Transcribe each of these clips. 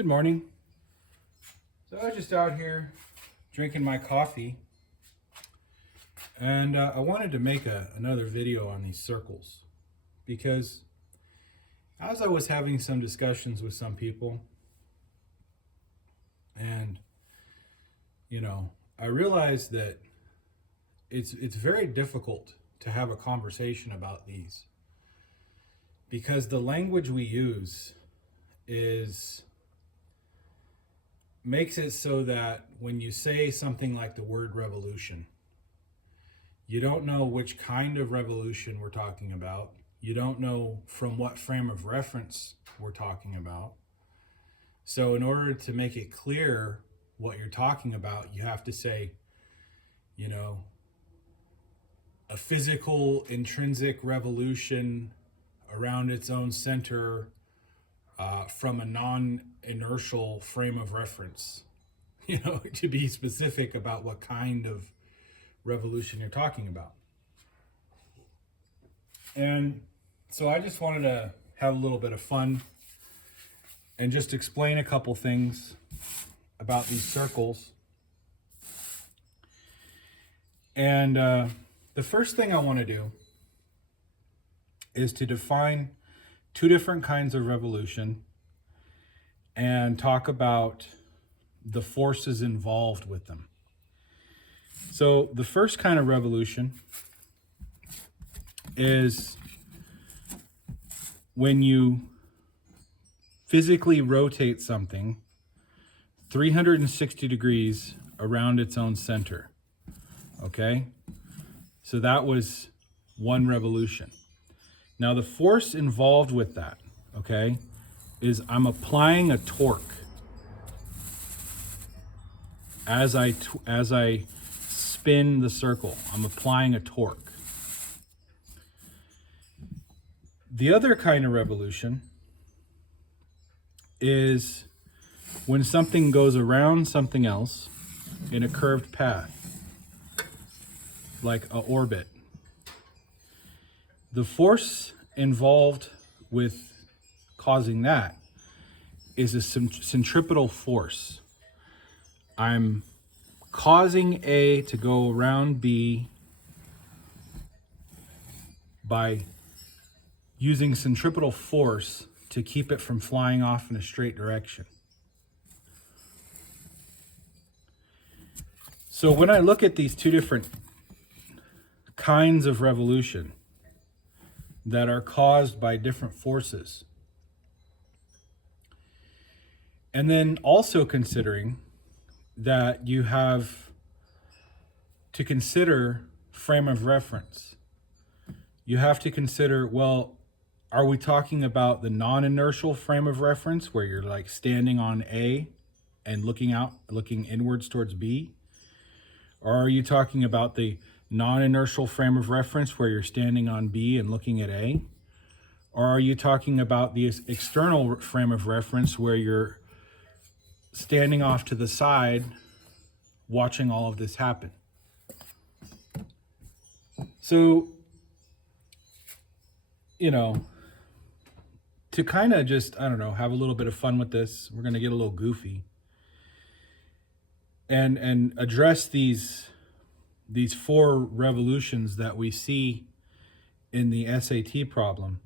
Good morning. So I was just out here drinking my coffee, and I wanted to make another video on these circles because as I was having some discussions with some people, and I realized that it's very difficult to have a conversation about these because the language we use makes it so that when you say something like the word revolution, you don't know which kind of revolution we're talking about. You don't know from what frame of reference we're talking about. So in order to make it clear what you're talking about, you have to say, a physical intrinsic revolution around its own center from a non-inertial frame of reference, to be specific about what kind of revolution you're talking about. And so I just wanted to have a little bit of fun and just explain a couple things about these circles. And the first thing I want to do is to define two different kinds of revolution and talk about the forces involved with them. So the first kind of revolution is when you physically rotate something 360 degrees around its own center. Okay? So that was one revolution. Now the force involved with that, okay, is I'm applying a torque as I spin the circle. I'm applying a torque. The other kind of revolution is when something goes around something else in a curved path, like an orbit. The force involved with causing that is a centripetal force. I'm causing A to go around B by using centripetal force to keep it from flying off in a straight direction. So when I look at these two different kinds of revolution that are caused by different forces, and then also considering that you have to consider frame of reference. You have to consider, well, are we talking about the non-inertial frame of reference where you're like standing on A and looking inwards towards B? Or are you talking about the non-inertial frame of reference where you're standing on B and looking at A? Or are you talking about the external frame of reference where you're standing off to the side watching all of this happen? So, to kind of just, have a little bit of fun with this, we're going to get a little goofy and address these four revolutions that we see in the SAT problem.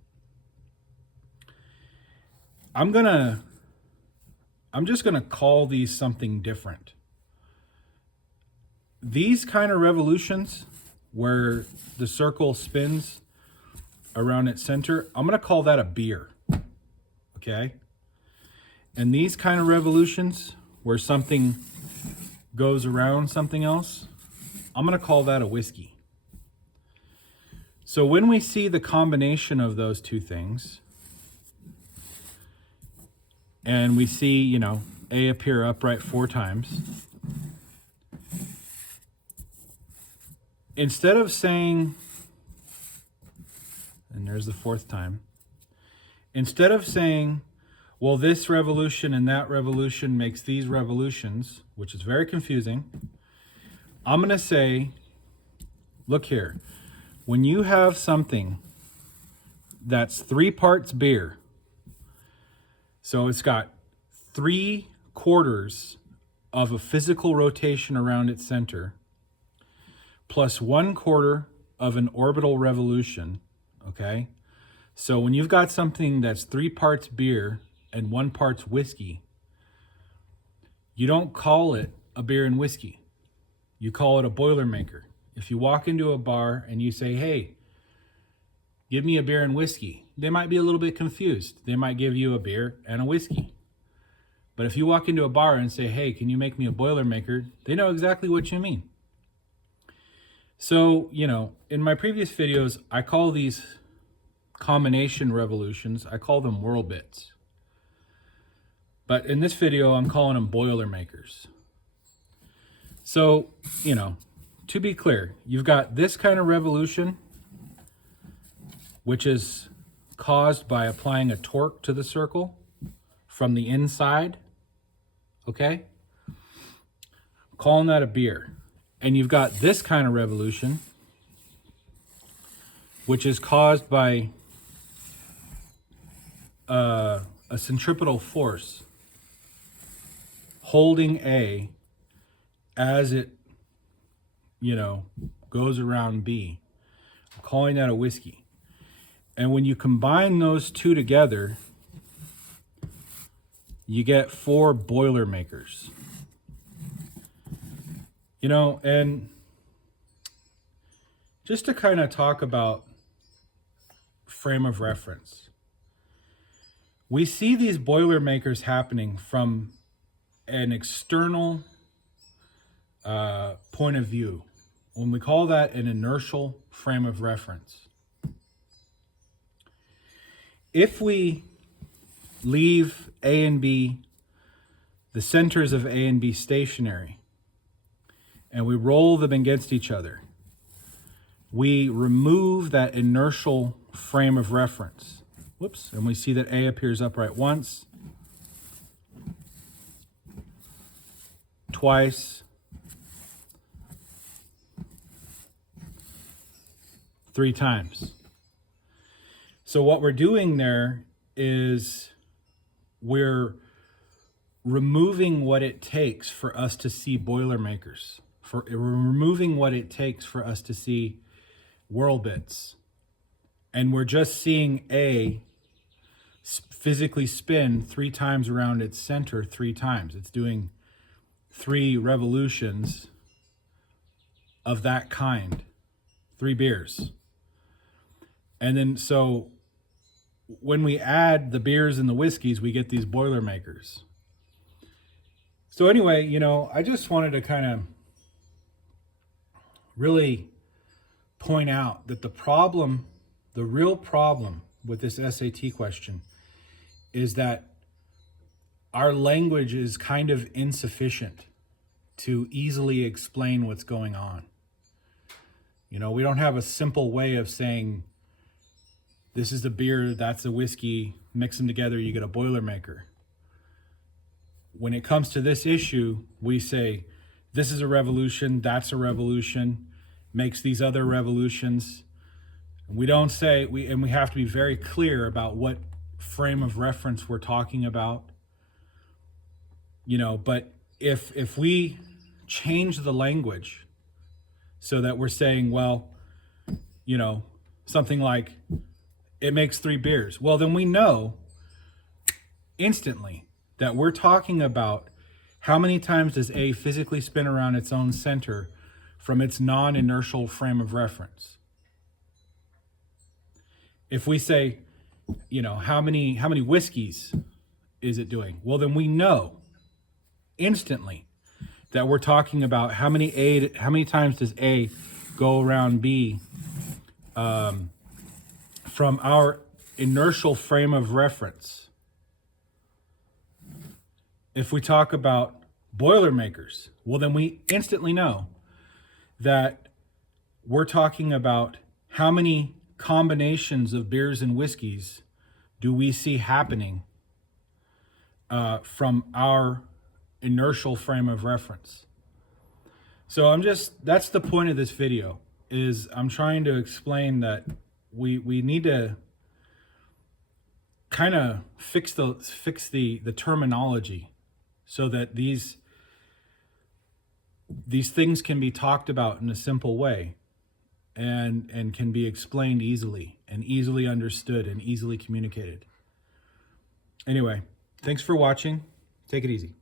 I'm just going to call these something different. These kind of revolutions where the circle spins around its center, I'm going to call that a beer. Okay? And these kind of revolutions where something goes around something else, I'm going to call that a whiskey. So when we see the combination of those two things, and we see, A appear upright 4 times, instead of saying, and there's the 4th time, instead of saying, well, this revolution and that revolution makes these revolutions, which is very confusing, I'm going to say, look here, when you have something that's 3 parts beer, so it's got 3/4 of a physical rotation around its center plus 1/4 of an orbital revolution, okay? So when you've got something that's 3 parts beer and 1 parts whiskey, you don't call it a beer and whiskey. You call it a Boilermaker. If you walk into a bar and you say, hey, give me a beer and whiskey, they might be a little bit confused. They might give you a beer and a whiskey. But if you walk into a bar and say, hey, can you make me a Boilermaker? They know exactly what you mean. So, you know, in my previous videos, I call these combination revolutions, I call them whirl bits. But in this video, I'm calling them Boilermakers. So, you know, to be clear, you've got this kind of revolution, which is caused by applying a torque to the circle from the inside, okay? I'm calling that a beer. And you've got this kind of revolution, which is caused by a centripetal force holding A as it, you know, goes around B. I'm calling that a whiskey. And when you combine those two together, you get 4 Boilermakers. You know, and just to kind of talk about frame of reference, we see these Boilermakers happening from an external point of view. When we call that an inertial frame of reference. If we leave A and B, the centers of A and B stationary, and we roll them against each other, we remove that inertial frame of reference. Whoops, and we see that A appears upright once, twice, 3 times. So what we're doing there is we're removing what it takes for us to see Boilermakers. We're removing what it takes for us to see whirl bits. And we're just seeing A physically spin 3 times around its center 3 times. It's doing 3 revolutions of that kind, 3 beers. And then so when we add the beers and the whiskeys, we get these Boilermakers. So anyway, you know, I just wanted to kind of really point out that the real problem with this SAT question is that our language is kind of insufficient to easily explain what's going on. You know, we don't have a simple way of saying, this is a beer, that's a whiskey, mix them together, you get a Boilermaker. When it comes to this issue, we say, this is a revolution, that's a revolution, makes these other revolutions. We don't say, and we have to be very clear about what frame of reference we're talking about. You know, but if we change the language so that we're saying, well, you know, something like, it makes 3 beers. Well, then we know instantly that we're talking about how many times does A physically spin around its own center from its non-inertial frame of reference. If we say, you know, how many whiskeys is it doing? Well, then we know instantly that we're talking about how many times does A go around B from our inertial frame of reference. If we talk about Boilermakers, well, then we instantly know that we're talking about how many combinations of beers and whiskeys do we see happening from our inertial frame of reference. So that's the point of this video, is I'm trying to explain that we need to kind of fix the terminology so that these things can be talked about in a simple way and can be explained easily and easily understood and easily communicated. Anyway, thanks for watching. Take it easy.